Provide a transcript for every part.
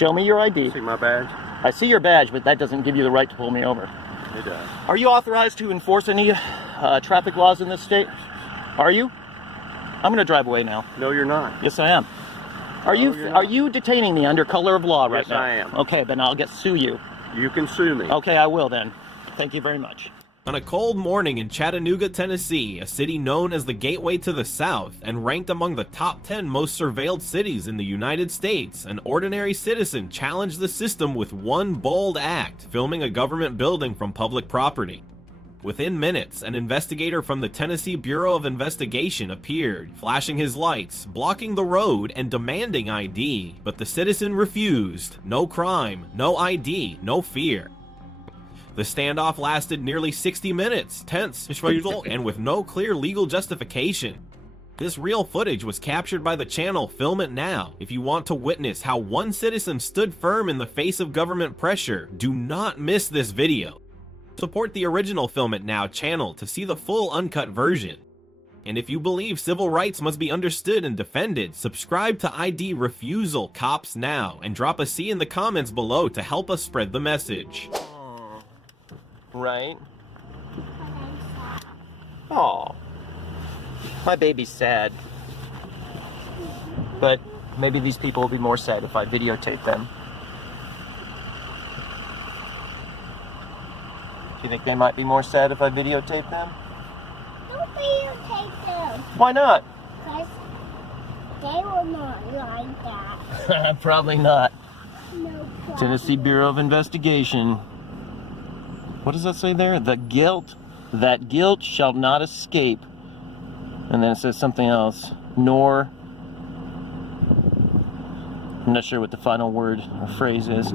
Show me your ID. See my badge? I see your badge, but that doesn't give you the right to pull me over. It does. Are you authorized to enforce any traffic laws in this state? Are you? I'm going to drive away now. No, you're not. Yes, I am. Are you detaining me under color of law right now? Yes, I am. Okay, then I'll sue you. You can sue me. Okay, I will then. Thank you very much. On a cold morning in Chattanooga, Tennessee, a city known as the Gateway to the South and ranked among the top 10 most surveilled cities in the United States, an ordinary citizen challenged the system with one bold act, filming a government building from public property. Within minutes, an investigator from the Tennessee Bureau of Investigation appeared, flashing his lights, blocking the road, and demanding ID, but the citizen refused. No crime, no ID, no fear. The standoff lasted nearly 60 minutes, tense, and with no clear legal justification. This real footage was captured by the channel Film It Now. If you want to witness how one citizen stood firm in the face of government pressure, do not miss this video. Support the original Film It Now channel to see the full uncut version. And if you believe civil rights must be understood and defended, subscribe to ID Refusal Cops Now and drop a C in the comments below to help us spread the message. Right? Oh, my baby's sad. But maybe these people will be more sad if I videotape them. Do you think they might be more sad if I videotape them? Don't videotape them. Why not? Because they will not like that. Probably not. No problem. Tennessee Bureau of Investigation. What does that say there? That guilt shall not escape. And then it says something else. Nor. I'm not sure what the final word or phrase is.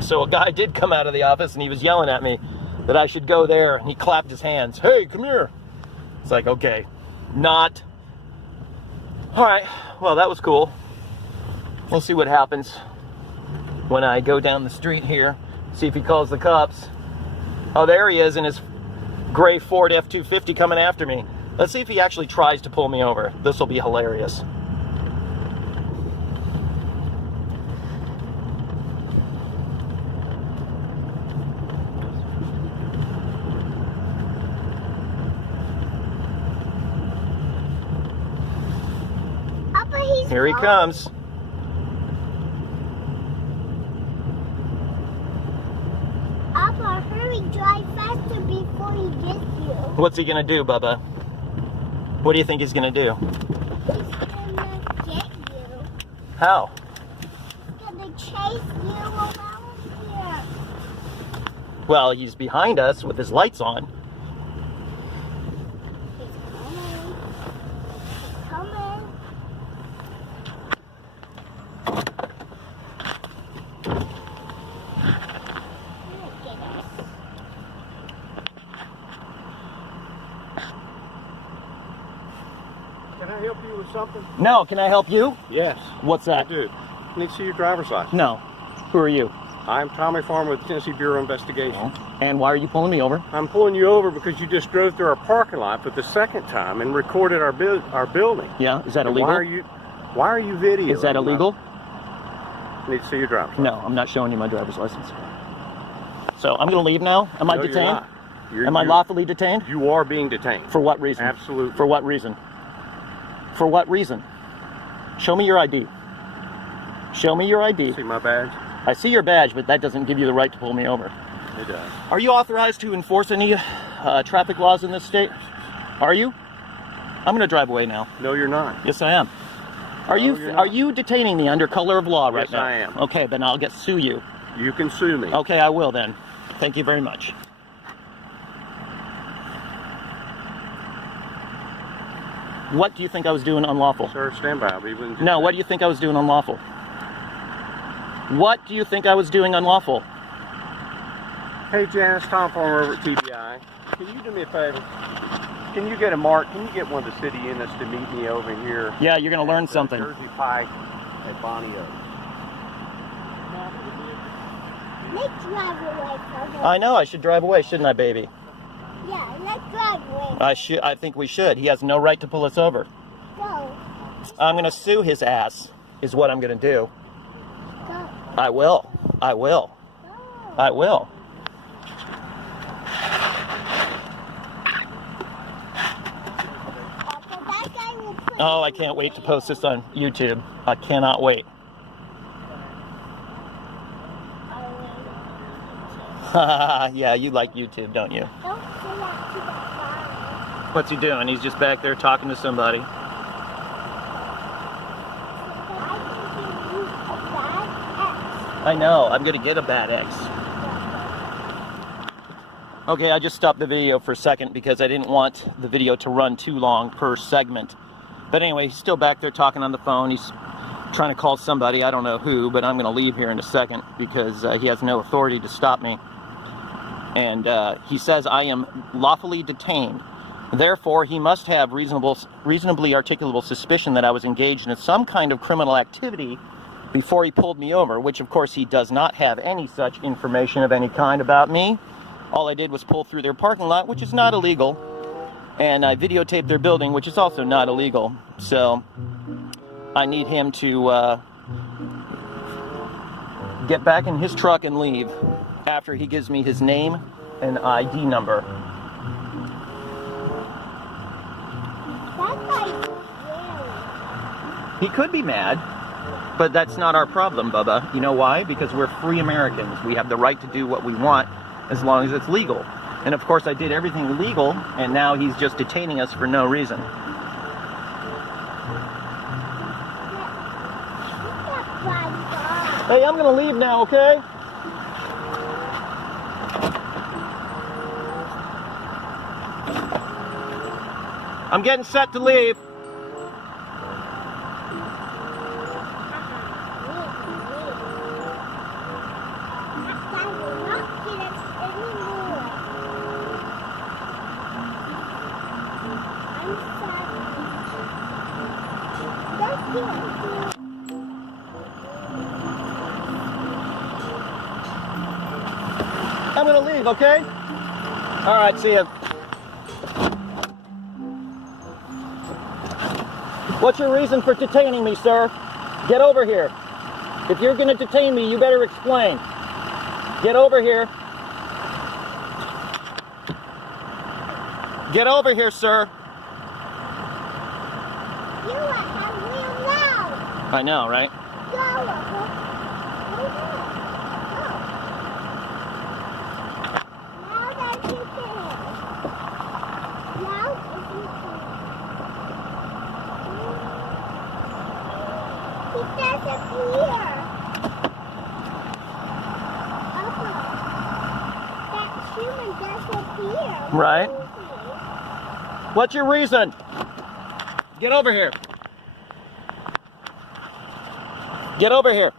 So a guy did come out of the office and he was yelling at me that I should go there, and he clapped his hands. Hey, come here. It's like, okay, not. All right, well, that was cool. We'll see what happens when I go down the street here, see if he calls the cops. Oh, there he is in his gray Ford F-250 coming after me. Let's see if he actually tries to pull me over. This will be hilarious. Here he comes. Papa, hurry, drive faster before he gets you. What's he gonna do, Bubba? What do you think he's gonna do? He's gonna get you. How? He's gonna chase you around here. Well, he's behind us with his lights on. He's coming. He's coming. Can I help you with something? No, can I help you? Yes. What's that? I do. I need to see your driver's license. No. Who are you? I'm Tommy Farmer with the Tennessee Bureau of Investigation. And why are you pulling me over? I'm pulling you over because you just drove through our parking lot for the second time and recorded our building. Yeah, is that And illegal? Why are you videoing? Is that illegal? I need to see your driver's license. No, I'm not showing you my driver's license. So I'm going to leave now? Am I No, you're detained? not. Am I lawfully detained? You are being detained. For what reason? Absolutely. For what reason? For what reason? Show me your ID. Show me your ID. See my badge? I see your badge, but that doesn't give you the right to pull me over. It does. Are you authorized to enforce any traffic laws in this state? Are you? I'm going to drive away now. No, you're not. Yes, I am. Are you detaining me under color of law right Yes, now? I am. Okay, then I'll sue you. You can sue me. Okay, I will then. Thank you very much. What do you think I was doing unlawful? Sir, stand by. I'll be with you. No, what do you think I was doing unlawful? What do you think I was doing unlawful? Hey, Janice, Tom Farmer over at TBI. Can you do me a favor? Can you get a mark? Can you get one of the city units to meet me over here? Yeah, you're going to learn something. Jersey Pike at Bonnie Oaks. Let's drive away from him. I know I should drive away, shouldn't I, baby? Yeah, let's drive away. I think we should. He has no right to pull us over. Go. I'm gonna sue his ass, is what I'm gonna do. Go. I will. I will. Go. I will. Papa, that guy will put Oh, I can't wait to post this on YouTube. I cannot wait. Yeah, you like YouTube, don't you? Don't say that to that guy. What's he doing? He's just back there talking to somebody. I think you use a bad X. I know, I'm gonna get a bad X. Okay, I just stopped the video for a second because I didn't want the video to run too long per segment. But anyway, he's still back there talking on the phone. He's trying to call somebody, I don't know who, but I'm gonna leave here in a second because he has no authority to stop me. And he says I am lawfully detained. Therefore, he must have reasonably articulable suspicion that I was engaged in some kind of criminal activity before he pulled me over, which of course he does not have any such information of any kind about me. All I did was pull through their parking lot, which is not illegal, and I videotaped their building, which is also not illegal. So I need him to get back in his truck and leave after he gives me his name and ID number. That guy's scary. He could be mad, but that's not our problem, Bubba. You know why? Because we're free Americans. We have the right to do what we want as long as it's legal. And of course I did everything legal, and now he's just detaining us for no reason. That bad guy. Hey, I'm gonna leave now, okay? I'm getting set to leave. That guy will not get us anymore. I'm sorry. Don't get us. I'm gonna leave, okay? All right, see ya. What's your reason for detaining me, sir? Get over here. If you're gonna detain me, you better explain. Get over here. Get over here, sir. You have real loud. I know, right? Go, Uncle. Go ahead. Go. Loud as you can. Loud as you can. He disappeared. Uncle, that human disappeared. Right. What's your reason? Get over here. Get over here.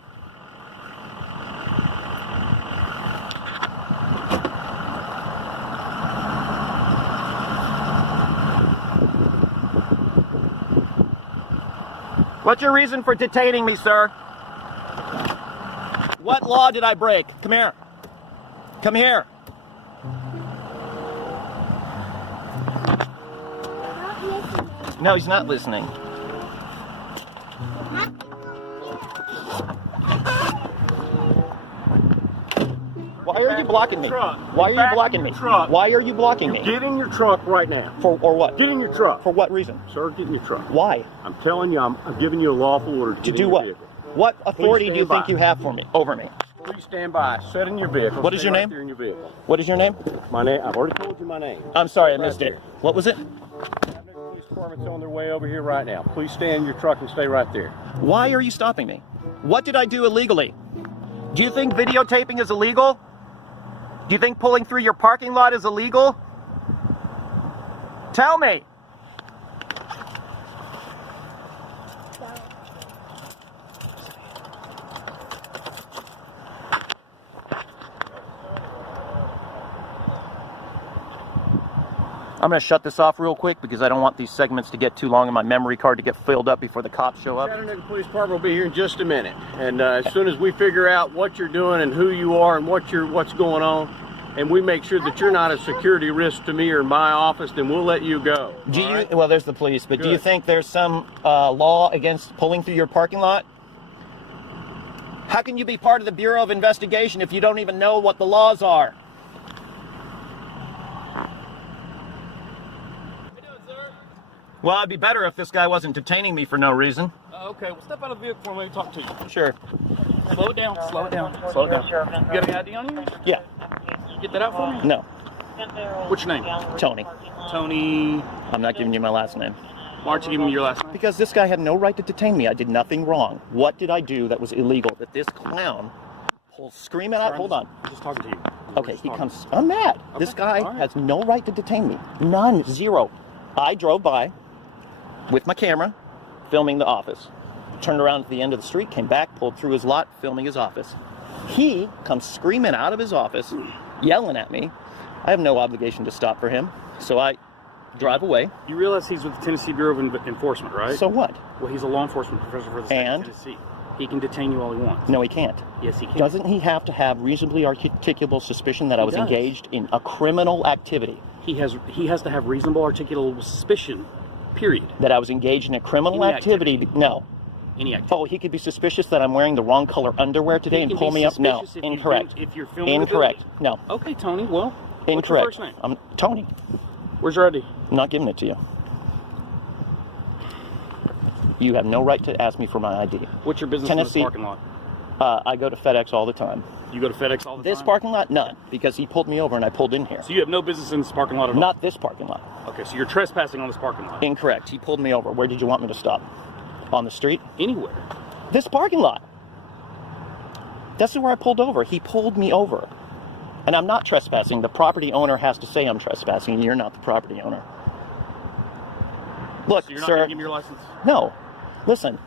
What's your reason for detaining me, sir? What law did I break? Come here. Come here. Not listening. No, he's not listening. You have to go Why are you blocking me? Truck. Why are Back you blocking in me? your truck. Why are you blocking me? Get in your truck right now. For or what? Get in your truck. For what reason? Sir, get in your truck. Why? I'm telling you, I'm giving you a lawful order To get in do your what? vehicle. What authority do you stand think by. you have for me? Over me? Please stand by. Sit in your vehicle. What is Stay your right name? there in your vehicle. What is your name? My name. I've already told you my name. I'm sorry, I Right missed it. there. What was it? Chattanooga Police Department's on their way over here right now. Please stay in your truck and stay right there. Why are you stopping me? What did I do illegally? Do you think videotaping is illegal? Do you think pulling through your parking lot is illegal? Tell me. I'm going to shut this off real quick because I don't want these segments to get too long and my memory card to get filled up before the cops show up. Chattanooga Police Department will be here in just a minute, and as soon as we figure out what you're doing and who you are and what's going on, and we make sure that you're not a security risk to me or my office, then we'll let you go. Do you? Right? Well, there's the police, but do you Good. think there's some law against pulling through your parking lot? How can you be part of the Bureau of Investigation if you don't even know what the laws are? Well, it'd be better if this guy wasn't detaining me for no reason. Okay, well, step out of the vehicle and let me talk to you. Sure. Slow it down, slow it down, slow it down. You got any ID on you? Yeah. Get that out for me? No. What's your name? Tony. Tony. I'm not giving you my last name. Why aren't you giving me your last name? Because this guy had no right to detain me. I did nothing wrong. What did I do that was illegal? That this clown pulls screaming out. Hold on. I'm just talking to you. Okay, he comes. I'm mad. This guy all right. has no right to detain me. None. Zero. I drove by with my camera, filming the office. Turned around at the end of the street, came back, pulled through his lot, filming his office. He comes screaming out of his office, yelling at me. I have no obligation to stop for him, so I drive away. You realize he's with the Tennessee Bureau of Enforcement, right? So what? Well, he's a law enforcement professional for the state And? of Tennessee. He can detain you all he wants. No, he can't. Yes, he can. Doesn't he have to have reasonably articulable suspicion that I was does. engaged in a criminal activity? He has to have reasonable articulable suspicion, period. That I was engaged in a criminal Any activity? No. Any activity. Oh, he could be suspicious that I'm wearing the wrong color underwear today and pull me up? No. Incorrect. If you're filming Incorrect. the No. Okay, Tony, well, Incorrect. what's your first name? I'm Tony. Where's your ID? I'm not giving it to you. You have no right to ask me for my ID. What's your business Tennessee. in this parking lot? I go to FedEx all the time. You go to FedEx all the This time? parking lot? None. Because he pulled me over and I pulled in here. So you have no business in this parking lot at all? Not this parking lot. Okay, so you're trespassing on this parking lot? Incorrect. He pulled me over. Where did you want me to stop? On the street? Anywhere. This parking lot. That's where I pulled over. He pulled me over. And I'm not trespassing. The property owner has to say I'm trespassing, and you're not the property owner. Look, So you're not sir. going to give me your license? No. Listen.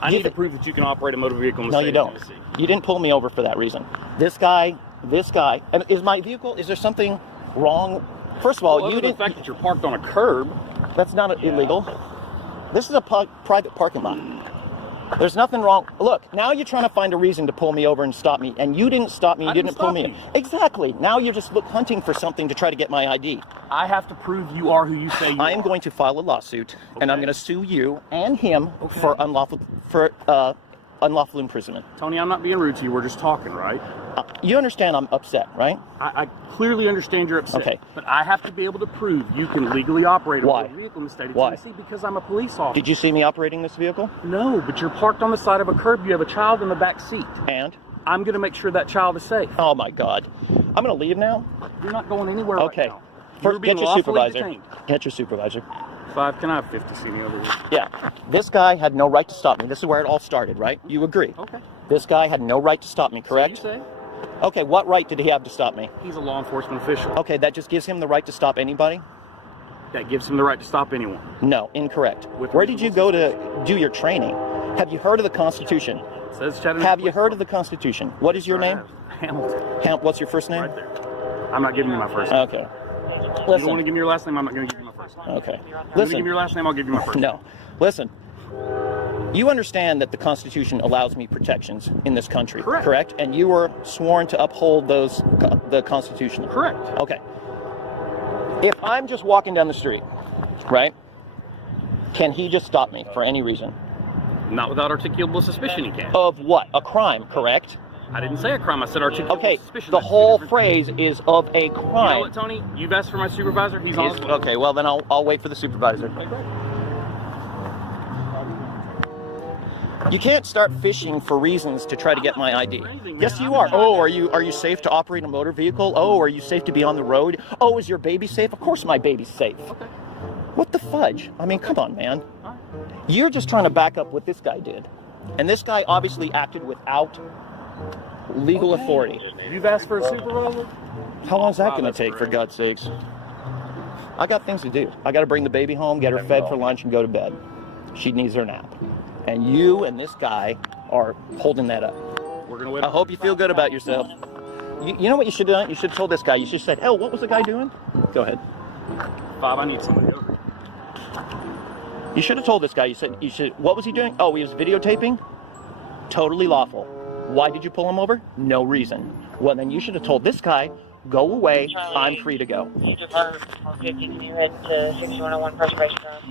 I need to prove that you can operate a motor vehicle in the No, state you don't. of Tennessee. You didn't pull me over for that reason. This guy, and is my vehicle, is there something wrong? First of all, Well, you other than didn't, the fact that you're parked on a curb. that's not illegal. This is a private parking lot. There's nothing wrong. Look, now you're trying to find a reason to pull me over and stop me, and you didn't stop me, you I didn't pull stop me you. in. Exactly. Now you're just hunting for something to try to get my ID. I have to prove you are who you say you are. I am going to file a lawsuit, and I'm Okay. going to sue you and him Okay. for unlawful imprisonment. Tony, I'm not being rude to you. We're just talking, right? You understand I'm upset, right? I clearly understand you're upset. Okay. But I have to be able to prove you can legally operate a Why? motor vehicle in the state of Why? Tennessee because I'm a police officer. Did you see me operating this vehicle? No, but you're parked on the side of a curb. You have a child in the back seat. And? I'm going to make sure that child is safe. Oh my God. I'm going to leave now? You're not going anywhere Okay. right now. You're First, being get your lawfully supervisor. detained. Get your supervisor. Can I have 50 see me over here? Yeah. This guy had no right to stop me. This is where it all started, right? You agree? Okay. This guy had no right to stop me, correct? So you say Okay, what right did he have to stop me? he's a law enforcement official. Okay, that just gives him the right to stop anybody? That gives him the right to stop anyone. No, incorrect. With Where did you go to do your training? Have you heard of the Constitution? It says Chattanooga. Have you heard of the Constitution? What is your name? Hamilton. What's your first name? Right there. I'm not giving you my first name. Okay. You don't want to Listen. give me your last name, I'm not going to give you my first name. Okay. You want to give Listen. me your last name, I'll give you my first name. No. Listen. You understand that the Constitution allows me protections in this country, Correct. And you were sworn to uphold the Constitution. Correct. Okay. If I'm just walking down the street, right? Can he just stop me for any reason? Not without articulable suspicion, he can. Of what? A crime, correct? I didn't say a crime, I said articulable Okay. suspicion. The That's whole two different phrase is of a things. You know crime. what, Tony? You've asked for my supervisor, he's on his way. Okay, well then I'll wait for the supervisor. You can't start fishing for reasons to try to get my ID. Yes, you are. Oh, are you safe to operate a motor vehicle? Oh, are you safe to be on the road? Oh, is your baby safe? Of course my baby's safe. Okay. What the fudge? I mean, come on, man. You're just trying to back up what this guy did. And this guy obviously acted without legal authority. You've asked for a supervisor? How long is that going to take, for God's sakes? I got things to do. I got to bring the baby home, get her fed for lunch, and go to bed. She needs her nap. And you and this guy are holding that up. We're going to wait. I hope you feel good about yourself. You know what you should have done? You should have told this guy. You should have said, "Hell, what was the guy doing?" Go ahead. 5, I need somebody over. You should have told this guy. You said you should. What was he doing? Oh, he was videotaping. Totally lawful. Why did you pull him over? No reason. Well, then you should have told this guy, go away. I'm free to go. You depart 150. Can you head to 6101 Preservation Drive?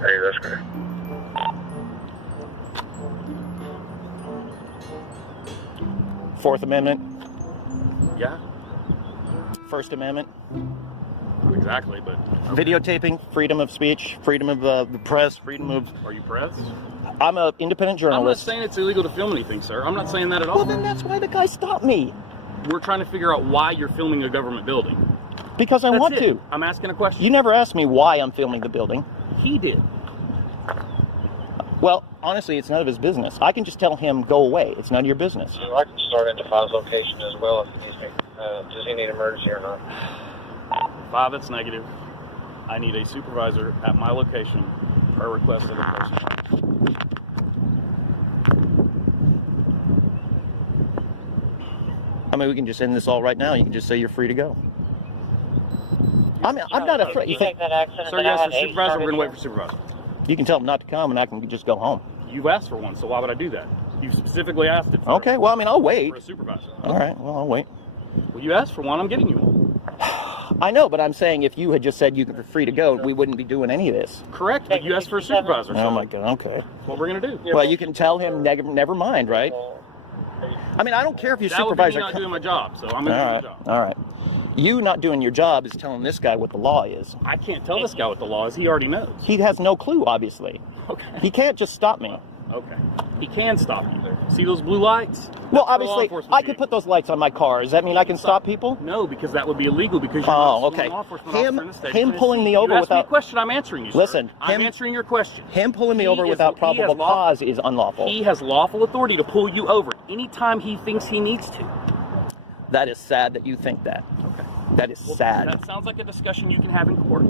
Hey, that's great. Fourth Amendment. Yeah, First Amendment. exactly, but... Videotaping, freedom of speech, freedom of the press, freedom of... Are you press? I'm an independent I'm not journalist. saying it's illegal to film anything, sir. I'm not saying that at all. Well, then that's why the guy stopped me. We're trying to figure out why you're filming a government building. Because I That's want it. to. I'm asking a question. You never asked me why I'm filming the building. He did. Well, honestly, it's none of his business. I can just tell him, go away. It's none of your business. So I can start into 5's location as well if he needs me. Does he need emergency or not? 5, that's negative. I need a supervisor at my location per request of the person. I mean, we can just end this all right now. You can just say you're free to go. I mean, I'm not afraid. You You think take that accident. Sir, that I yes, had the 8 supervisor, we're going to wait targets for supervisor. you can tell him not to come, and I can just go home. You've asked for one, so why would I do that? You specifically asked it for, Okay. Well, I mean, I'll wait. for a supervisor. All right. Well, I'll wait. Well, you asked for one, I'm getting you one. I know, but I'm saying if you had just said you were free to go, we wouldn't be doing any of this. Correct, but you asked for a supervisor. Oh my God. Okay. That's what we're going to do. Well, you can tell him never mind, right? I mean, I don't care if your That would be me supervisor. not doing my job, so I'm going to do my All right. job. All right. You not doing your job is telling this guy what the law is. I can't tell this guy what the law is. He already knows. He has no clue, obviously. Okay. He can't just stop me. Okay. He can stop you. See those blue lights? Well, That's for law obviously, enforcement I to could use. put those lights on my car. Does that mean I can stop people? No, because that would be illegal because you're Oh, not a okay. law enforcement Him- officer in the state of him Tennessee. pulling me over you asked me a without- question, I'm answering you, sir. Listen, I'm him- answering your question. Him pulling me He over is- without he probable has law- cause is unlawful. He has lawful authority to pull you over anytime he thinks he needs to. That is sad that you think that. Okay. That is Well, sad. That sounds like a discussion you can have in court.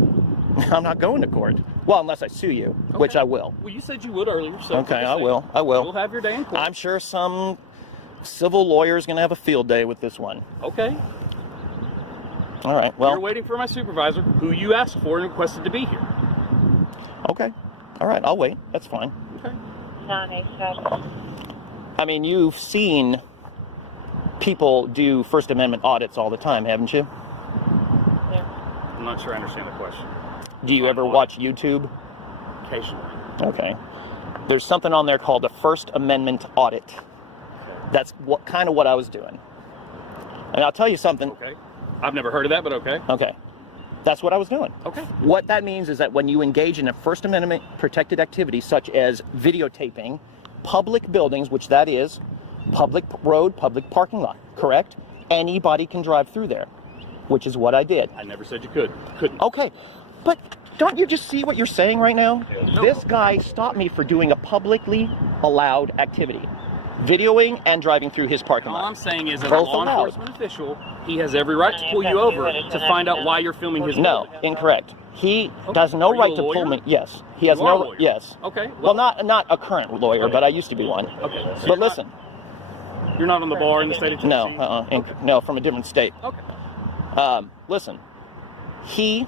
I'm not going to court. Well, unless I sue you, which Okay. I will. Well, you said you would earlier, so... Okay, like I said, will. I will. You'll have your day in court. I'm sure some civil lawyer is going to have a field day with this one. Okay. All right. You're Well, waiting for my supervisor, who you asked for and requested to be here. okay. All right. I'll wait. That's fine. Okay. 987. I mean, you've seen people do First Amendment audits all the time, haven't you? I'm not sure I understand the question. Do you ever watch YouTube? Occasionally. Okay. There's something on there called a First Amendment audit. That's kind of what I was doing. And I'll tell you something. Okay. I've never heard of that, but okay. Okay. That's what I was doing. Okay. What that means is that when you engage in a First Amendment protected activity such as videotaping public buildings, which that is, public road, public parking lot, correct? Anybody can drive through there, which is what I did. I never said you could. Couldn't. Okay, but don't you just see what you're saying right now? No. This guy stopped me for doing a publicly allowed activity. Videoing and driving through his parking All I'm lot. saying is, as a Both law allowed. enforcement official, he has every right to pull you over to find out why you're filming his No, building. incorrect. He Okay. does no Are you right a to pull lawyer? me. Yes, he has You are a no. lawyer. Yes. Okay. Well, not a current lawyer, Okay. but I used to be one. Okay. So But listen, you're not on the bar in the state of no, Tennessee? no, from a different state. Okay. Listen, he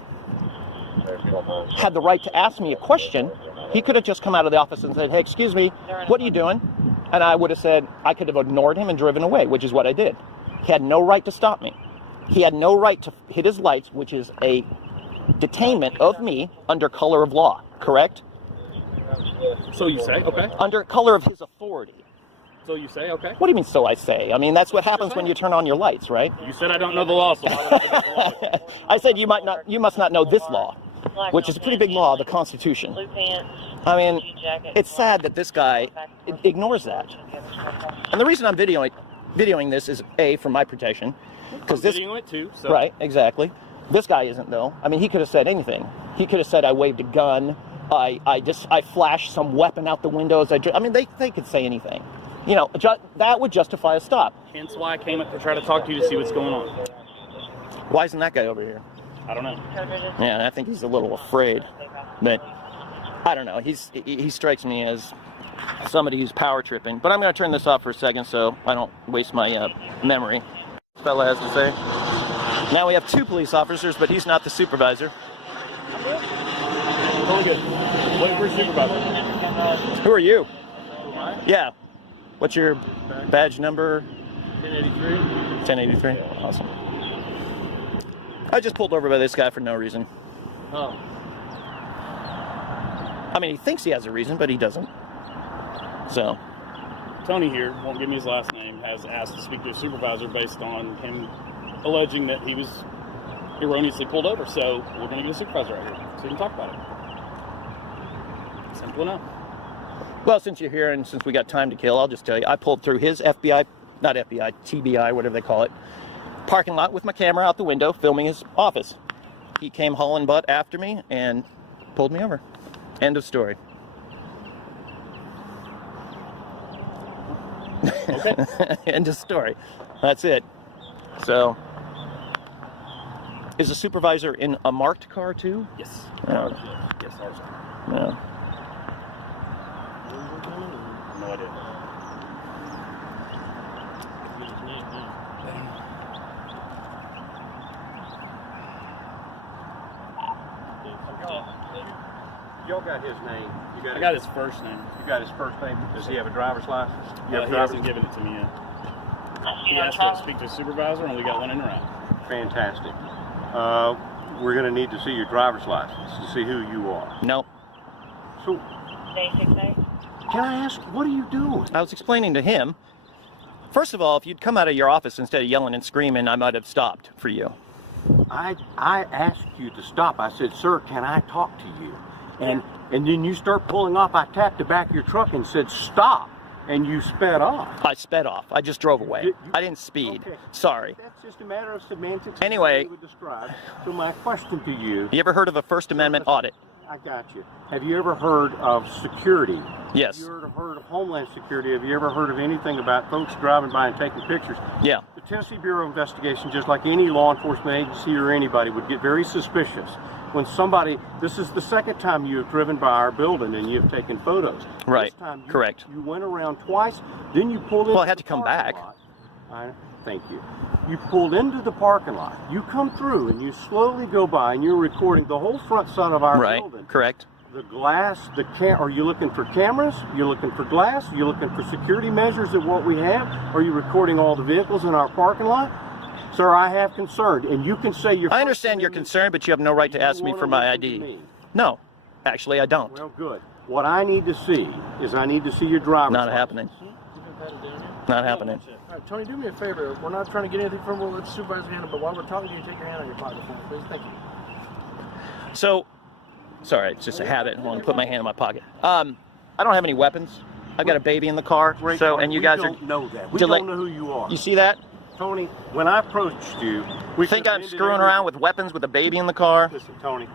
had the right to ask me a question. He could have just come out of the office and said, "Hey, excuse me, what are you doing?" And I would have said, I could have ignored him and driven away, which is what I did. He had no right to stop me. He had no right to hit his lights, which is a detainment of me under color of law, correct? So you say, okay. Under color of his authority. So you say, okay. What do you mean, so I say? I mean, that's what happens when you turn on your lights, right? You said I don't know the law, so why would I forget the law with you? I said you must not know this law, which is a pretty big law, the Constitution. Blue pants. I mean, jean jacket, it's sad that this guy ignores that. And the reason I'm videoing this is A, for my protection, because this, Videoing it too, so. right, exactly. This guy isn't though. I mean, he could have said anything. He could have said I waved a gun, I flashed some weapon out the windows. I mean, they could say anything. You know, that would justify a stop. Hence why I came up to try to talk to you to see what's going on. Why isn't that guy over here? I don't know. Yeah, I think he's a little afraid, but I don't know. He strikes me as somebody who's power tripping. But I'm going to turn this off for a second so I don't waste my memory. This fella has to say. Now we have 2 police officers, but he's not the supervisor. Totally good. Wait for supervisor. Who are you? Yeah. What's your badge number? 1083. 1083. Awesome. I just pulled over by this guy for no reason. Oh. I mean, he thinks he has a reason, but he doesn't. So. Tony here, won't give me his last name, has asked to speak to a supervisor based on him alleging that he was erroneously pulled over. So we're going to get a supervisor out here so we can talk about it. Simple enough. Well, since you're here and since we got time to kill, I'll just tell you, I pulled through his TBI, whatever they call it, parking lot with my camera out the window filming his office. He came hauling butt after me and pulled me over. End of story. Okay. End of story. That's it. So, is the supervisor in a marked car too? Yes. No. Yes, ours. No. No idea. Y'all got his name. I got his first name. You got his first name. Does he have a driver's license? He hasn't given it to me yet. He asked to speak to a supervisor, and we got one in route. Fantastic. We're going to need to see your driver's license to see who you are. Nope. So, Day 6A. can I ask, what are you doing? I was explaining to him. First of all, if you'd come out of your office instead of yelling and screaming, I might have stopped for you. I asked you to stop. I said, sir, can I talk to you? And then you start pulling off. I tapped the back of your truck and said, stop. And you sped off. I sped off. I just drove away. I didn't speed. Okay. Sorry. That's just a matter of semantics. Anyway. Would describe. So my question to you. You ever heard of a First Amendment audit? I got you. Have you ever heard of security? Yes. Have you ever heard of Homeland Security? Have you ever heard of anything about folks driving by and taking pictures? Yeah. The Tennessee Bureau of Investigation, just like any law enforcement agency or anybody, would get very suspicious when somebody, this is the second time you have driven by our building and you have taken photos. Right. This time Correct. You went around twice, then you pulled in. Well, I had to come back. Thank you. You pulled into the parking lot. You come through and you slowly go by and you're recording the whole front side of our building. Right. Correct. The glass, are you looking for cameras? You're looking for glass? You're looking for security measures of what we have? Are you recording all the vehicles in our parking lot? Sir, I have concern, and you can say you're... I understand your concern, but you have no right to ask me for my ID. No, actually, I don't. Well, good. What I need to see is I need to see your driver's Not license. happening. Not happening. All right, Tony, do me a favor. We're not trying to get anything from the supervisor handle, but while we're talking to you, take your hand on your pocket for me, please. Thank you. So, sorry, it's just a habit. I want to put my hand in my pocket. I don't have any weapons. I've got a baby in the car. Great, so, and you guys don't know that. We delay- don't know who you are. You see that? Tony, when I approached you... You think I'm screwing around with weapons with a baby in the car? Listen, Tony,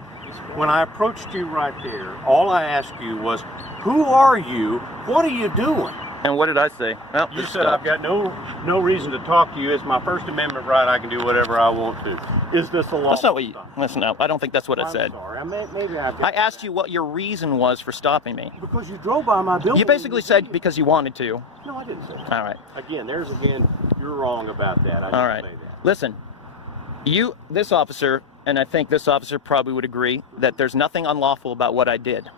when I approached you right there, all I asked you was, who are you? What are you doing? And what did I say? Well, You just said, I've got no reason to talk to you. It's my First Amendment right. I can do whatever I want to. Is this a law? That's not what you... Listen, no, I don't think that's what I said. I'm sorry. Maybe I've got I asked you what your reason was for stopping me. Because you drove by my building. You basically said because you wanted to. No, I didn't say that. All right. Again, you're wrong about that. I didn't All right. say that. Listen, this officer, and I think this officer probably would agree, that there's nothing unlawful about what I did.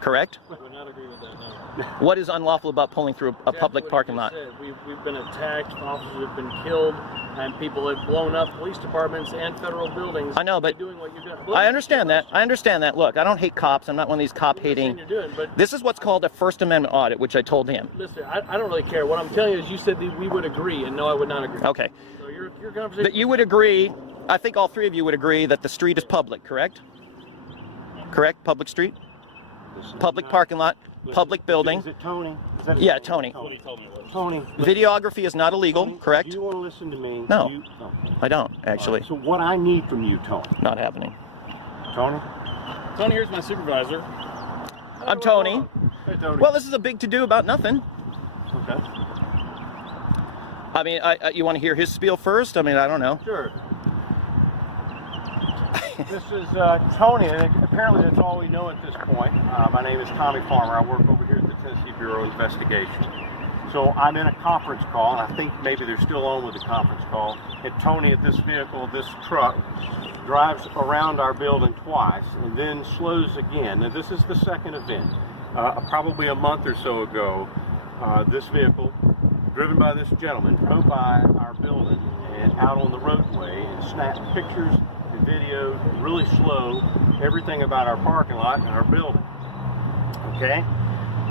Correct? I would not agree with that, no. What is unlawful about pulling through a public parking lot? We've been attacked, officers have been killed, and people have blown up police departments and federal buildings. I know, but doing what you're doing. I understand that. I understand that. Look, I don't hate cops. I'm not one of these cop-hating. You're doing, but This is what's called a First Amendment audit, which I told him. listen, I don't really care. What I'm telling you is you said that we would agree, and no, I would not agree. Okay. So your conversation... That you would agree, I think all three of you would agree that the street is public, correct? Correct? Public street? Public parking lot? Public building? Is it Tony? Is that Yeah, Tony. Tony told me it was. Tony. Videography is not illegal, Tony, correct? Do you want to listen to me? No. Okay. I don't, actually. So what I need from you, Tony. Not happening. Tony? Tony, here's my supervisor. I'm Tony. Hey, Tony. Well, this is a big to-do about nothing. Okay. I mean, you want to hear his spiel first? I mean, I don't know. Sure. This is Tony, and apparently that's all we know at this point. My name is Tommy Farmer. I work over here at the Tennessee Bureau of Investigation. So I'm in a conference call, and I think maybe they're still on with the conference call. And Tony, at this vehicle, this truck, drives around our building twice and then slows again. Now this is the second event. Probably a month or so ago, this vehicle, driven by this gentleman, drove by our building and out on the roadway and snapped pictures and videos, really slow, everything about our parking lot and our building. Okay?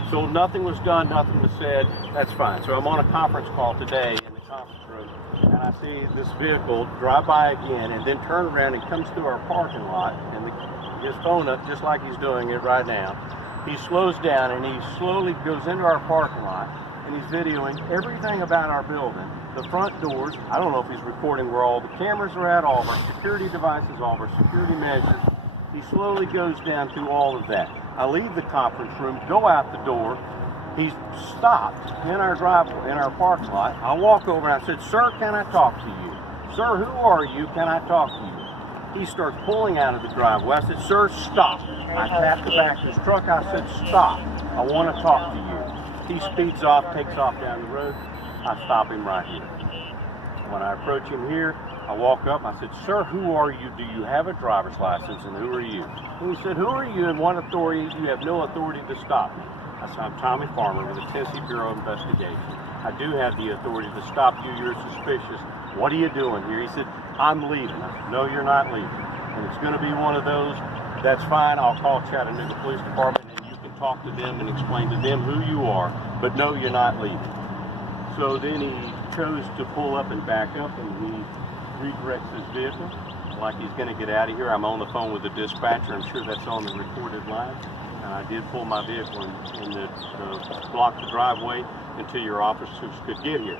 So nothing was done, nothing was said, that's fine. So I'm on a conference call today in the conference room, and I see this vehicle drive by again and then turn around and comes through our parking lot, and his phone up just like he's doing it right now. He slows down and he slowly goes into our parking lot, and he's videoing everything about our building, the front doors. I don't know if he's recording where all the cameras are at, all of our security devices, all of our security measures. He slowly goes down through all of that. I leave the conference room, go out the door. He's stopped in our driveway, in our parking lot. I walk over and I said, "Sir, can I talk to you? Sir, who are you? Can I talk to you?" He starts pulling out of the driveway. I said, "Sir, stop." I tapped the back of his truck. I said, "Stop. I want to talk to you." He speeds off, takes off down the road. I stop him right here. When I approach him here, I walk up, I said, "Sir, who are you? Do you have a driver's license, and who are you?" And he said, "Who are you, and what authority? You have no authority to stop me." I said, "I'm Tommy Farmer with the Tennessee Bureau of Investigation. I do have the authority to stop you. You're suspicious. What are you doing here?" He said, "I'm leaving." I said, "No, you're not leaving. And it's going to be one of those. That's fine. I'll call Chattanooga Police Department, and you can talk to them and explain to them who you are. But no, you're not leaving." So then he chose to pull up and back up, and he redirects his vehicle like he's going to get out of here. I'm on the phone with the dispatcher. I'm sure that's on the recorded line. And I did pull my vehicle and block the driveway until your officers could get here.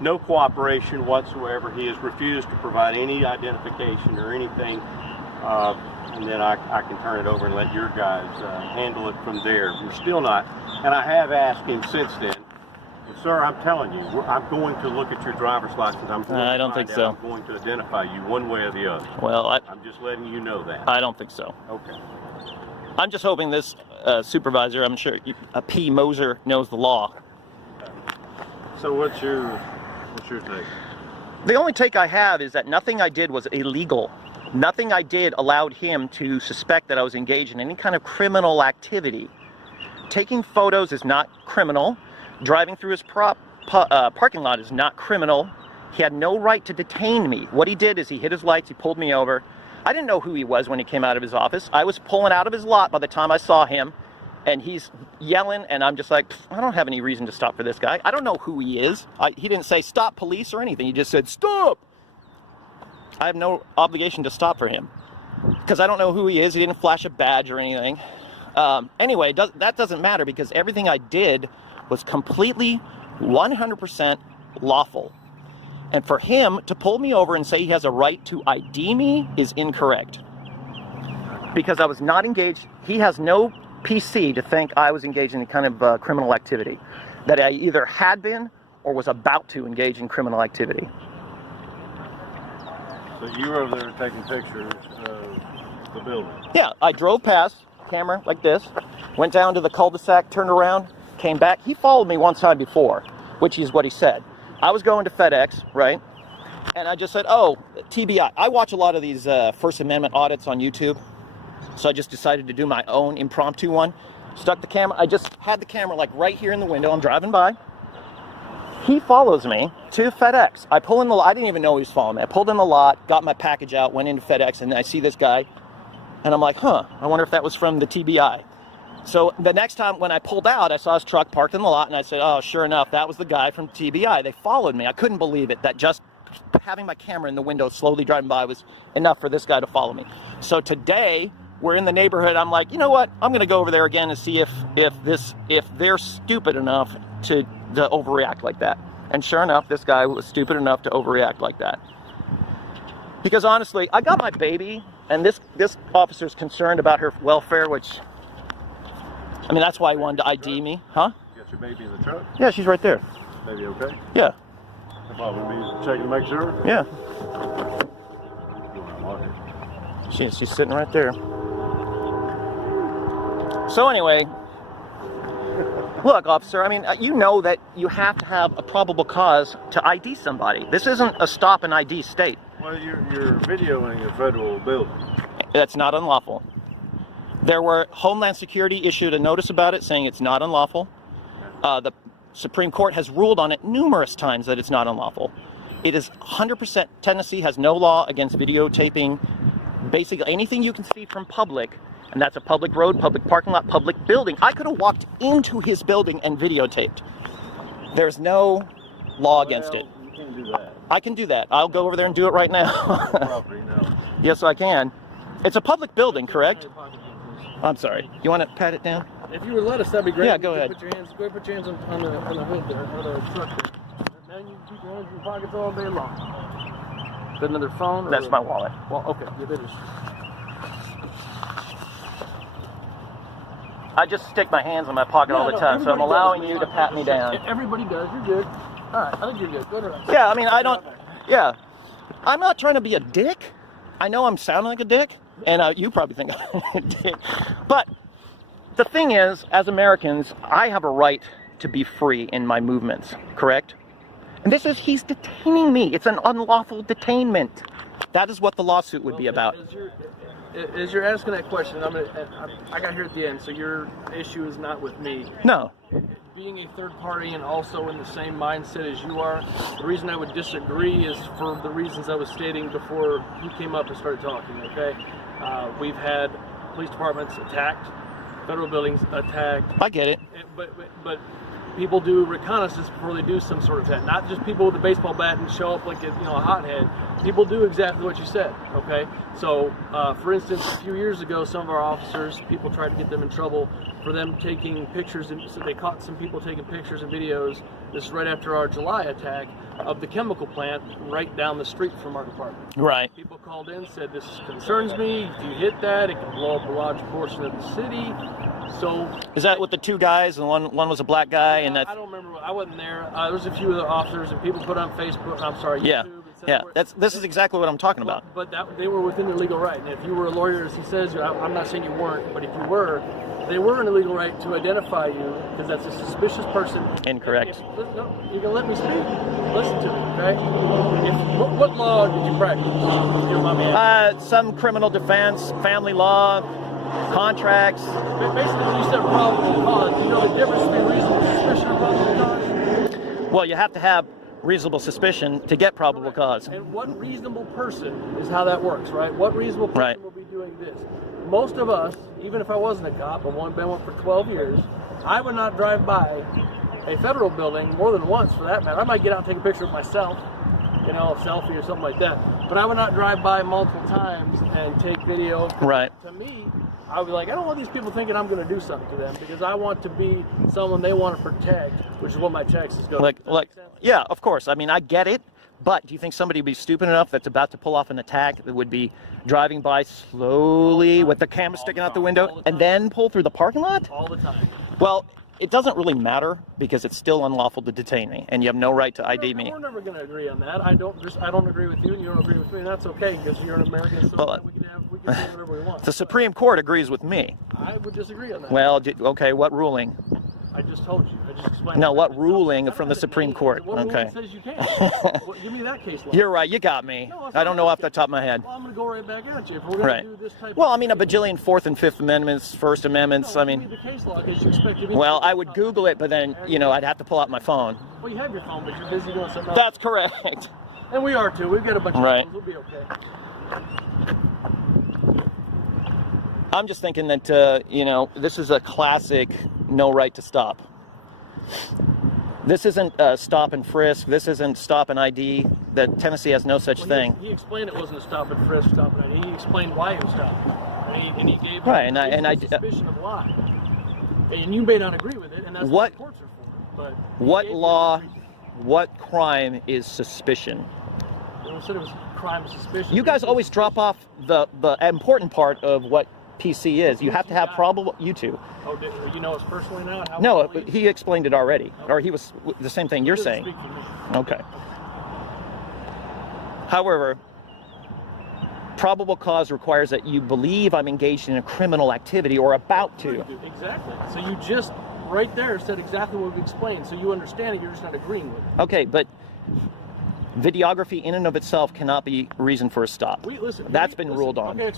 No cooperation whatsoever. He has refused to provide any identification or anything. And then I can turn it over and let your guys handle it from there. We're still not. And I have asked him since then, "Sir, I'm telling you, I'm going to look at your driver's license. I don't think so. I'm going to identify you one way or the other." Well, I'm just letting you know that. I don't think so. Okay. I'm just hoping this supervisor, I'm sure P. Moser, knows the law. So what's your take? The only take I have is that nothing I did was illegal. Nothing I did allowed him to suspect that I was engaged in any kind of criminal activity. Taking photos is not criminal. Driving through his parking lot is not criminal. He had no right to detain me. What he did is he hit his lights, he pulled me over. I didn't know who he was when he came out of his office. I was pulling out of his lot by the time I saw him, and he's yelling, and I'm just like, I don't have any reason to stop for this guy. I don't know who he is. He didn't say stop police or anything. He just said stop. I have no obligation to stop for him because I don't know who he is. He didn't flash a badge or anything. Anyway, that doesn't matter because everything I did was completely 100% lawful. And for him to pull me over and say he has a right to ID me is incorrect. Because I was not engaged. He has no PC to think I was engaged in any kind of criminal activity. That I either had been or was about to engage in criminal activity. So you were over there taking pictures of the building? Yeah, I drove past, camera like this, went down to the cul-de-sac, turned around, came back. He followed me one time before, which is what he said. I was going to FedEx, right? And I just said, oh, TBI. I watch a lot of these First Amendment audits on YouTube. So I just decided to do my own impromptu one. Stuck the camera. I just had the camera like right here in the window. I'm driving by. He follows me to FedEx. I pull in the lot. I didn't even know he was following me. I pulled in the lot, got my package out, went into FedEx, and I see this guy. And I'm like, I wonder if that was from the TBI. So the next time when I pulled out, I saw his truck parked in the lot, and I said, oh, sure enough, that was the guy from TBI. They followed me. I couldn't believe it, that just having my camera in the window slowly driving by was enough for this guy to follow me. So today, we're in the neighborhood. I'm like, you know what? I'm going to go over there again and see if they're stupid enough to overreact like that. And sure enough, this guy was stupid enough to overreact like that. Because honestly, I got my baby, and this officer's concerned about her welfare, which... I mean, that's why he wanted to ID me, huh? You got your baby in the truck? Yeah, she's right there. Baby okay? Yeah. Probably be checking to make sure? Yeah. She's sitting right there. So anyway, Look, officer, I mean, you know that you have to have a probable cause to ID somebody. This isn't a stop and ID state. Well, you're videoing a federal building. That's not unlawful. There were Homeland Security issued a notice about it saying it's not unlawful. The Supreme Court has ruled on it numerous times that it's not unlawful. It is 100%, Tennessee has no law against videotaping basically anything you can see from public, and that's a public road, public parking lot, public building. I could have walked into his building and videotaped. There's no law against it. You can't do that. I can do that. I'll go over there and do it right now. Property, no. Yes, I can. It's a public building, correct? I'm sorry. You want to pat it down? If you would let us, that'd be great. Yeah, go ahead. Put your hands on the hood there, or the truck there. Now you keep your hands in your pockets all day long. Is that another phone? That's my wallet. Well, okay. Yeah, that is. I just stick my hands in my pocket all the time, so I'm allowing you to pat me down. Everybody does. You're good. All right, I think you're good. Go to the Yeah, I mean, I don't. Yeah, I'm not trying to be a dick. I know I'm sounding like a dick, and you probably think I'm a dick. But the thing is, as Americans, I have a right to be free in my movements, correct? And he's detaining me. It's an unlawful detainment. That is what the lawsuit would be about. As you're asking that question, I got here at the end, so your issue is not with me. No. Being a third party and also in the same mindset as you are, the reason I would disagree is for the reasons I was stating before you came up and started talking, okay? We've had police departments attacked, federal buildings attacked. I get it. But people do reconnaissance before they do some sort of attack. Not just people with a baseball bat and show up like a hothead. People do exactly what you said, okay? So, for instance, a few years ago, some of our officers, people tried to get them in trouble for them taking pictures, and so they caught some people taking pictures and videos. This is right after our July attack of the chemical plant right down the street from our department. Right. People called in, said, this concerns me. If you hit that, it can blow up a large portion of the city. So is that with the two guys, and one was a black guy, and that? I don't remember. I wasn't there. There was a few other officers, and people put on Facebook. I'm sorry, yeah, YouTube. Yeah. This is exactly what I'm talking about. But they were within their legal right. And if you were a lawyer, as he says, I'm not saying you weren't, but if you were, they were in a legal right to identify you because that's a suspicious person. Incorrect. No, you can let me speak. Listen to me, okay? What law did you practice? If you don't mind me asking. Some criminal defense, family law, contracts. Basically, when you said probable cause, do you know the difference between reasonable suspicion and probable cause? Well, you have to have reasonable suspicion to get probable cause. And what reasonable person is how that works, right? What reasonable person will be doing this? Most of us, even if I wasn't a cop, I've been one for 12 years, I would not drive by a federal building more than once for that matter. I might get out and take a picture of myself, a selfie or something like that. But I would not drive by multiple times and take video. Right. To me, I would be like, I don't want these people thinking I'm going to do something to them because I want to be someone they want to protect, which is what my taxes go. Yeah, of course. I mean, I get it. But do you think somebody would be stupid enough that's about to pull off an attack that would be driving by slowly with the camera sticking out the window and then pull through the parking lot? All the time. Well, it doesn't really matter because it's still unlawful to detain me, and you have no right to ID me. We're never going to agree on that. I don't agree with you, and you don't agree with me, and that's okay because you're an American, so we can do whatever we want. The Supreme Court agrees with me. I would disagree on that. Well, okay, what ruling? I just told you. I just explained. No, what ruling from the Supreme Court? What Okay. ruling says you can't? Give me that case law. You're right. You got me. No, I don't know off the top of my head. Well, I'm going to go right back at you. If we're going to do this type well, I mean, a bajillion Fourth and Fifth Amendments, First Amendments. I mean, the case law because you expect to be. Well, I would Google it, but then I'd have to pull out my phone. Well, you have your phone, but you're busy doing something else. That's correct. And we are too. We've got a bunch of phones. We'll be okay. I'm just thinking that this is a classic no right to stop. This isn't stop and frisk. This isn't stop and ID. That Tennessee has no such thing. He explained it wasn't a stop and frisk, stop and ID. He explained why it was stopped, and he gave a suspicion of why. And you may not agree with it, and that's what the courts are for. But what law, what crime is suspicion? Well, said it was crime of suspicion. You guys always drop off the important part of what PC is. You have to have probable. You two. Oh, you know us personally now? No, but he explained it already, or he was the same thing you're saying. Speak for me. Okay. However, probable cause requires that you believe I'm engaged in a criminal activity or about to. Exactly. So you just right there said exactly what we've explained, so you understand it, you're just not agreeing with it. Okay, but videography in and of itself cannot be reason for a stop. That's been ruled on. Okay, we'll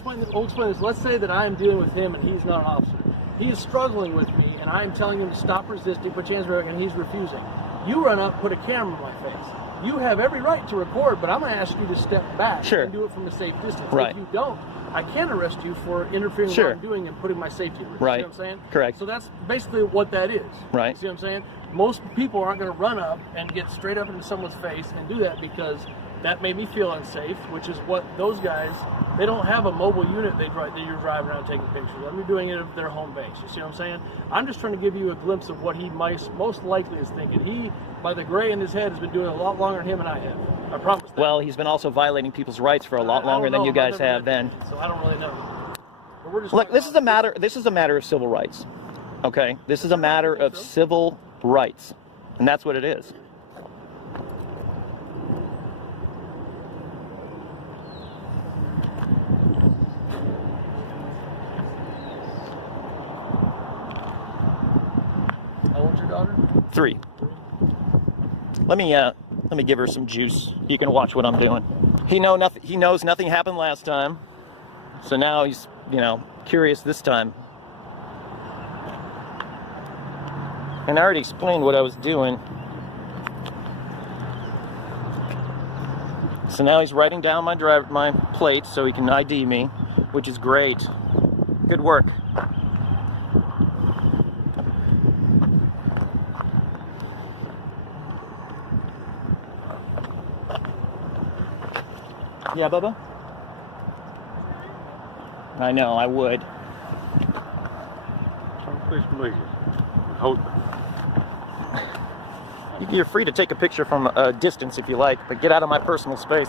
explain this. Let's say that I am dealing with him and he's not an officer. He is struggling with me and I am telling him to stop resisting, put your hands back, and he's refusing. You run up, put a camera in my face. You have every right to record, but I'm going to ask you to step back and do it from a safe distance. Right. If you don't, I can arrest you for interfering with what I'm doing and putting my safety at risk. Right. You know what I'm saying? Correct. So that's basically what that is. Right. You see what I'm saying? Most people aren't going to run up and get straight up into someone's face and do that because that made me feel unsafe, which is what those guys, they don't have a mobile unit that you're driving around taking pictures of. They're doing it at their home base. You see what I'm saying? I'm just trying to give you a glimpse of what he most likely is thinking. He, by the gray in his head, has been doing it a lot longer than him and I have. I promise that. Well, he's been also violating people's rights for a lot longer than you guys have then. So I don't really know. But we're just Look, this is a matter of civil rights. Okay? This is a matter of civil rights. And that's what it is. How old's your daughter? 3. Let me give her some juice. You can watch what I'm doing. He knows nothing happened last time. So now he's, curious this time. And I already explained what I was doing. So now he's writing down my plates so he can ID me, which is great. Good work. Yeah, Bubba? I know, I would. Please believe it. Hold. You're free to take a picture from a distance if you like, but get out of my personal space.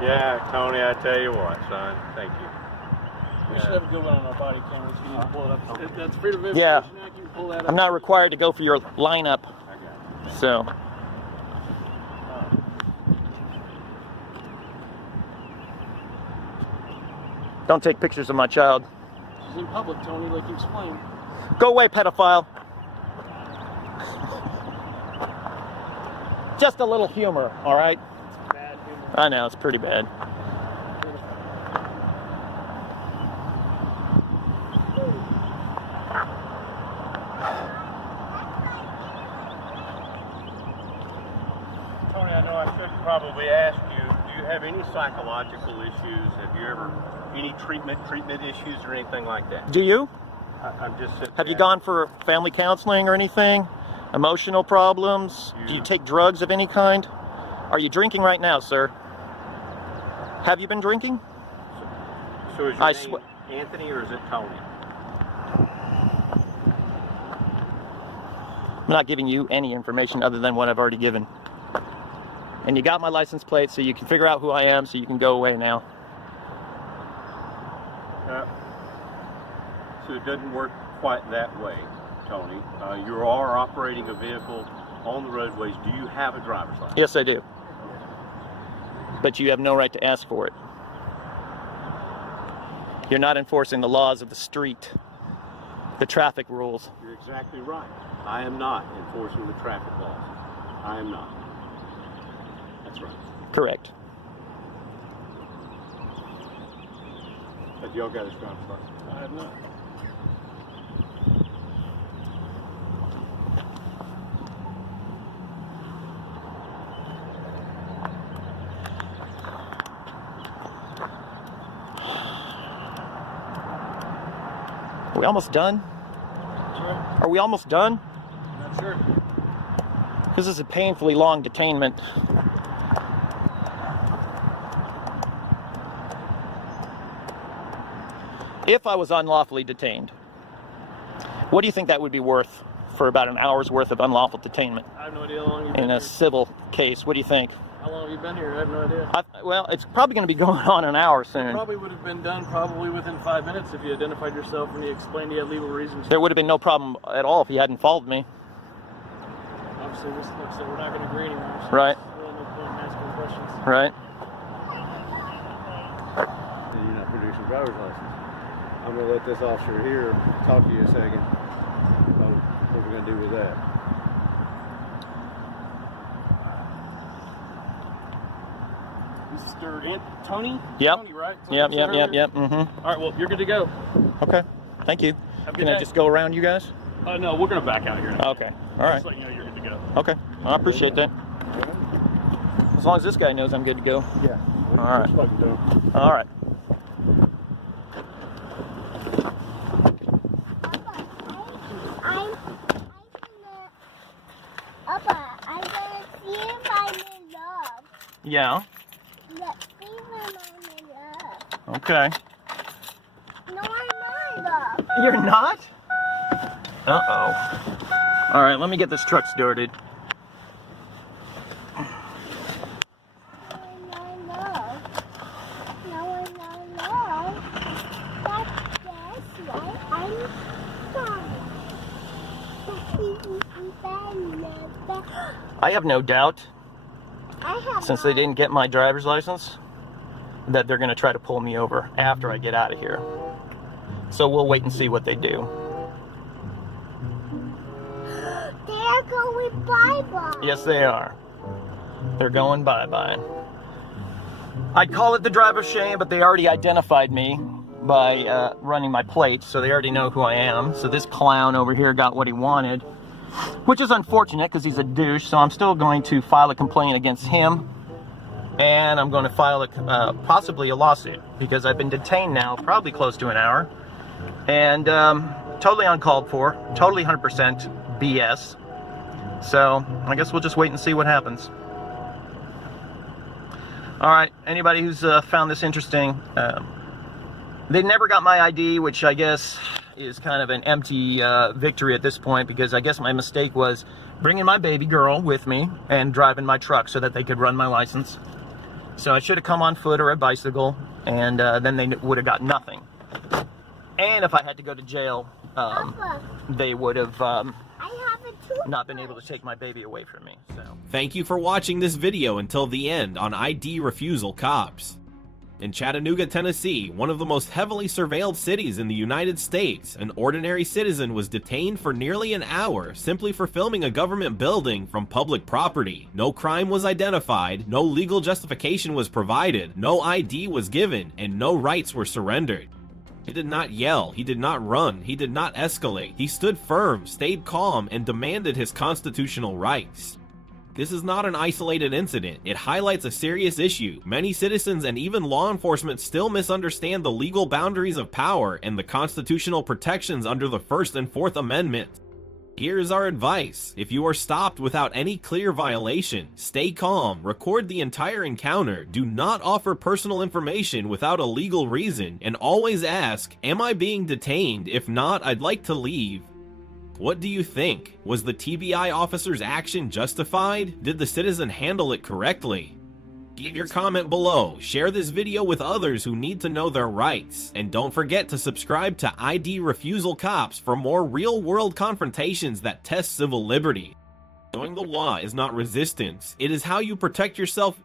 Yeah, Tony, I tell you what, son. Thank you. We should have a good one on our body cameras. You need to pull it up. That's Freedom of Yeah. Information Act. You can pull that up. I'm not required to go for your lineup. So. Don't take pictures of my child. She's in public, Tony, like you explained. Go away, pedophile. Just a little humor, all right? It's bad humor. I know, it's pretty bad. Tony, I know I should probably ask you, do you have any psychological issues? Have you ever, any treatment issues or anything like that? Do you? I'm just sitting Have you there. gone for family counseling or anything? Emotional problems? Do you take drugs of any kind? Are you drinking right now, sir? Have you been drinking? So is your name Anthony or is it Tony? I'm not giving you any information other than what I've already given. And you got my license plate, so you can figure out who I am, so you can go away now. So it doesn't work quite that way, Tony. You are operating a vehicle on the roadways. Do you have a driver's license? Yes, I do. But you have no right to ask for it. You're not enforcing the laws of the street, the traffic rules. You're exactly right. I am not enforcing the traffic laws. I am not. That's right. Correct. Have y'all got his driver's license? I have not. Are we almost done? Sure. Are we almost done? Not sure. This is a painfully long detainment. If I was unlawfully detained, what do you think that would be worth for about an hour's worth of unlawful detainment I have no idea how long you've been in here. a civil case? What do you think? How long have you been here? I have no idea. Well, it's probably going to be going on an hour soon. Probably would have been done probably within 5 minutes if you identified yourself and you explained you had legal reasons. There would have been no problem at all if you hadn't followed me. Obviously, this looks like we're not going to agree anymore. So Right. there's really no point in asking questions. Right? You're not producing driver's license. I'm gonna let this officer here talk to you a second. gonna do with that? Mr. Tony? Yep. Tony, right? Yep. Mm-hmm. All right, well, you're good to go. Okay. Thank you. Have a good Can I day. just go around you guys? No, we're going to back out here. Okay. All right. Just let you know you're good to go. Okay. I appreciate that. As long as this guy knows I'm good to go. Yeah. All right. Fucking do 'em. All right. I'm gonna see if I'm in love. Yeah. Let's see if I'm in love. Okay. No, I'm not in love. You're not? Uh-oh. All right, let me get this truck started. No, I'm not in love. No, I'm not in love. That's right. I'm sorry. I have no doubt, I have since they didn't get my driver's license, that they're going to try to pull me over after I get out of here. So we'll wait and see what they do. They're going bye-bye. Yes, they are. They're going bye-bye. I'd call it the driver's shame, but they already identified me by running my plates, so they already know who I am. So this clown over here got what he wanted, which is unfortunate because he's a douche. So I'm still going to file a complaint against him, and I'm going to file possibly a lawsuit because I've been detained now probably close to an hour, and totally uncalled for, totally 100% BS. So I guess we'll just wait and see what happens. All right, anybody who's found this interesting, they never got my ID, which I guess is kind of an empty victory at this point, because I guess my mistake was bringing my baby girl with me and driving my truck so that they could run my license. So I should have come on foot or a bicycle, and then they would have got nothing. And if I had to go to jail, they would have not been able to take my baby away from me. So. Thank you for watching this video until the end on ID Refusal Cops. In Chattanooga, Tennessee, one of the most heavily surveilled cities in the United States, an ordinary citizen was detained for nearly an hour simply for filming a government building from public property. No crime was identified, no legal justification was provided, no ID was given, and no rights were surrendered. He did not yell, he did not run, he did not escalate. He stood firm, stayed calm, and demanded his constitutional rights. This is not an isolated incident. It highlights a serious issue. Many citizens and even law enforcement still misunderstand the legal boundaries of power and the constitutional protections under the First and Fourth Amendment. Here's our advice. If you are stopped without any clear violation, stay calm, record the entire encounter, do not offer personal information without a legal reason, and always ask, "Am I being detained? If not, I'd like to leave." What do you think? Was the TBI officer's action justified? Did the citizen handle it correctly? Leave your comment below, share this video with others who need to know their rights, and don't forget to subscribe to ID Refusal Cops for more real-world confrontations that test civil liberty. Knowing the law is not resistance, it is how you protect yourself